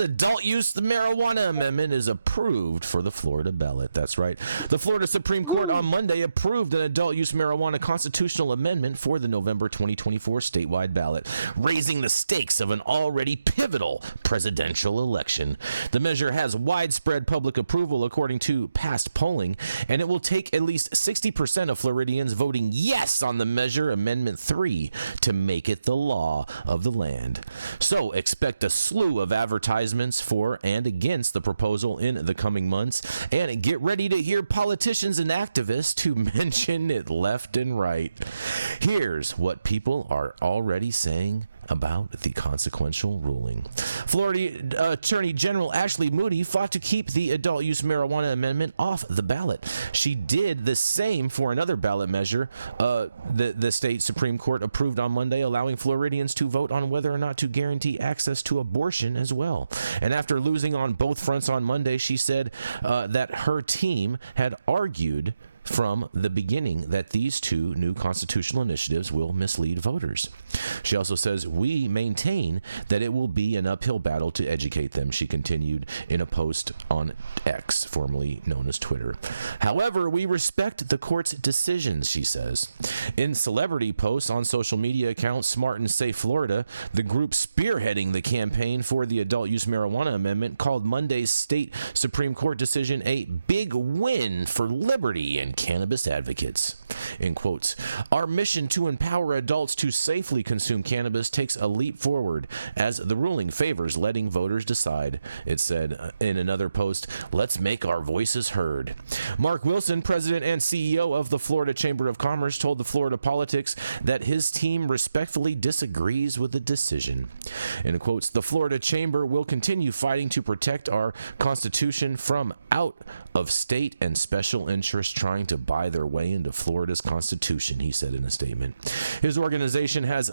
Adult use marijuana amendment is approved for the Florida ballot. That's right. The Florida Supreme Court on Monday approved an adult use marijuana constitutional amendment for the November 2024 statewide ballot, raising the stakes of an already pivotal presidential election. The measure has widespread public approval according to past polling, and it will take at least 60% of Floridians voting yes on the measure, Amendment 3, to make it the law of the land. So expect a slew of advertisements for and against the proposal in the coming months, and get ready to hear politicians and activists who mention it left and right. Here's what people are already saying about the consequential ruling. Florida Attorney General Ashley Moody fought to keep the adult use marijuana amendment off the ballot. She did the same for another ballot measure the state Supreme Court approved on Monday, allowing Floridians to vote on whether or not to guarantee access to abortion as well. And after losing on both fronts on Monday, she said that her team had argued from the beginning that these two new constitutional initiatives will mislead voters. She also says, "We maintain that it will be an uphill battle to educate them," she continued in a post on X, formerly known as Twitter. "However, we respect the court's decisions," she says. In celebrity posts on social media account Smart and Safe Florida, the group spearheading the campaign for the adult use marijuana amendment called Monday's state Supreme Court decision a big win for liberty and cannabis advocates. In quotes, "Our mission to empower adults to safely consume cannabis takes a leap forward as the ruling favors letting voters decide," it said in another post. "Let's make our voices heard." Mark Wilson, president and CEO of the Florida Chamber of Commerce, told the Florida Politics that his team respectfully disagrees with the decision. In quotes, "The Florida Chamber will continue fighting to protect our Constitution from out of state and special interests trying to buy their way into Florida's Constitution," he said in a statement. His organization has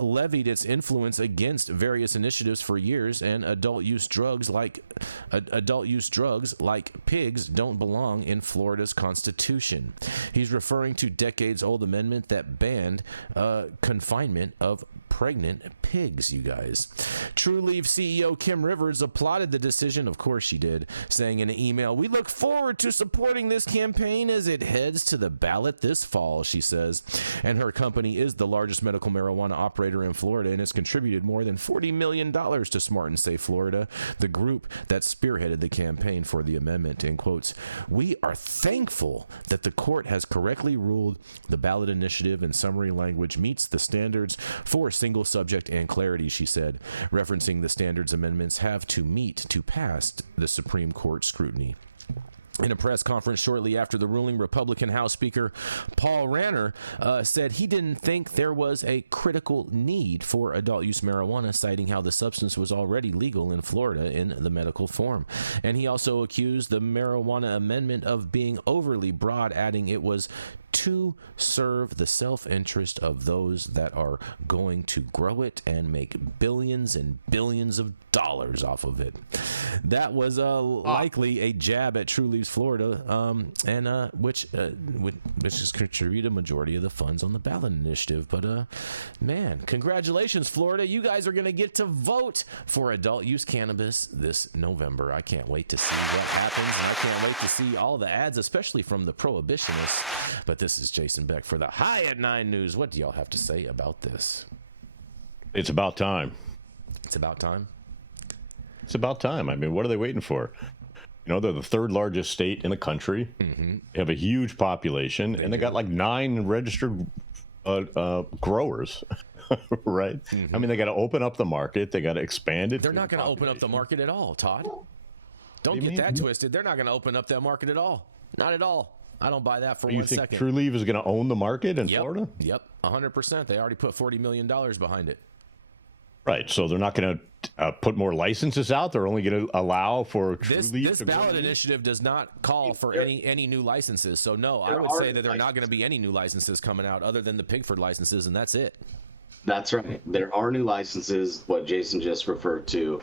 levied its influence against various initiatives for years, and adult use drugs like pigs don't belong in Florida's Constitution. He's referring to decades-old amendment that banned confinement of pregnant pigs, you guys. TrueLeaf CEO Kim Rivers applauded the decision. Of course she did, saying in an email, "We look forward to supporting this campaign as it heads to the ballot this fall," she says. And her company is the largest medical marijuana operator in Florida and has contributed more than $40 million to Smart and Safe Florida, the group that spearheaded the campaign for the amendment. In quotes, "We are thankful that the court has correctly ruled the ballot initiative in summary language meets the standards for single subject and clarity," she said, referencing the standards amendments have to meet to pass the Supreme Court scrutiny. In a press conference shortly after the ruling, Republican House Speaker Paul Ranner said he didn't think there was a critical need for adult use marijuana, citing how the substance was already legal in Florida in the medical form. And he also accused the marijuana amendment of being overly broad, adding it was to serve the self-interest of those that are going to grow it and make billions and billions of dollars off of it. That was likely a jab at TrueLeaf's Florida, which has contributed a majority of the funds on the ballot initiative. But man, congratulations, Florida! You guys are going to get to vote for adult use cannabis this November. I can't wait to see what happens, and I can't wait to see all the ads, especially from the prohibitionists. But this is Jason Beck for the High at 9 News. What do y'all have to say about this? It's about time. It's about time? It's about time. I mean, what are they waiting for? You know, they're the third largest state in the country. Mm-hmm. They have a huge population, and they got like 9 registered growers, right? Mm-hmm. I mean, they got to open up the market. They got to expand it. They're not going to open up the market at all, Todd. Don't get that twisted. They're not going to open up that market at all. Not at all. I don't buy that for 1 second. You think TrueLeaf is going to own the market in Florida? Yep, 100%. They already put $40 million behind it. Right, so they're not going to put more licenses out. They're only going to allow for TrueLeaf. This ballot initiative does not call for any new licenses. So no, I would say that there are not going to be any new licenses coming out other than the Pigford licenses, and that's it. That's right. There are new licenses, what Jason just referred to.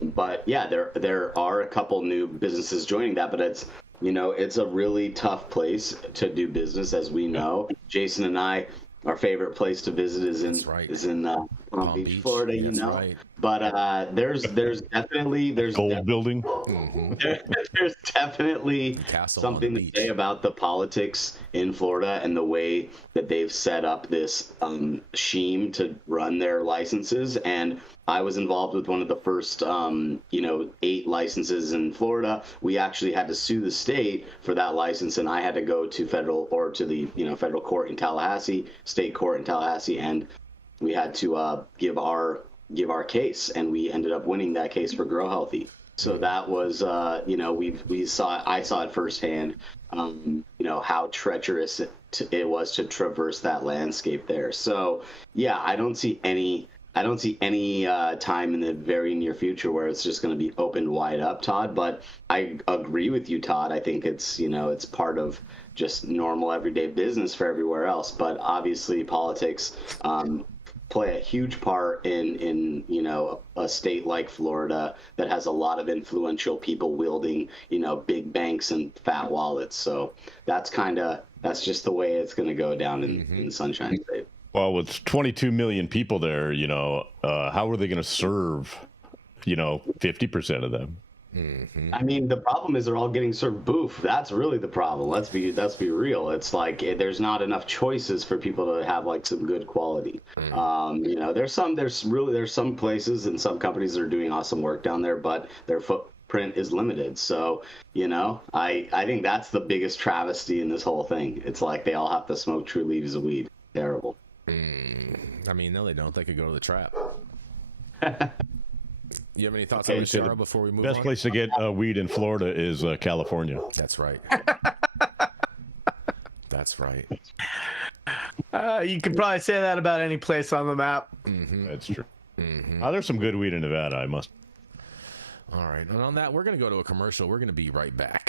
But yeah, there are a couple new businesses joining that, but it's, you know, it's a really tough place to do business, as we know. Jason and I our favorite place to visit is in Palm Beach, Florida. You know, right. But there's definitely Gold building. there's definitely Castle something to say about the politics in Florida and the way that they've set up this scheme to run their licenses. And I was involved with one of the first, 8 licenses in Florida. We actually had to sue the state for that license, and I had to go to federal court in Tallahassee, state court in Tallahassee, and we had to give our case, and we ended up winning that case for Grow Healthy. So that was, I saw it firsthand, how treacherous it was to traverse that landscape there. So yeah, I don't see any time in the very near future where it's just going to be opened wide up, Todd. But I agree with you, Todd. I think it's part of just normal everyday business for everywhere else. But obviously politics play a huge part in a state like Florida that has a lot of influential people wielding big banks and fat wallets. So that's just the way it's going to go down in Sunshine State. Well, with 22 million people there, how are they going to serve 50% of them? Mm-hmm. I mean, the problem is they're all getting served boof. That's really the problem. Let's be real. It's like there's not enough choices for people to have like some good quality. There's some places and some companies that are doing awesome work down there, but their footprint is limited. So I think that's the biggest travesty in this whole thing. It's like they all have to smoke true leaves of weed. Terrible. I mean, no, they don't. They could go to the trap. You have any thoughts on this, Shara, before we move on? Best place to get weed in Florida is California. That's right. That's right. You could probably say that about any place on the map. Mm-hmm. That's true. There's some good weed in Nevada, I must. All right. And on that, we're going to go to a commercial. We're going to be right back.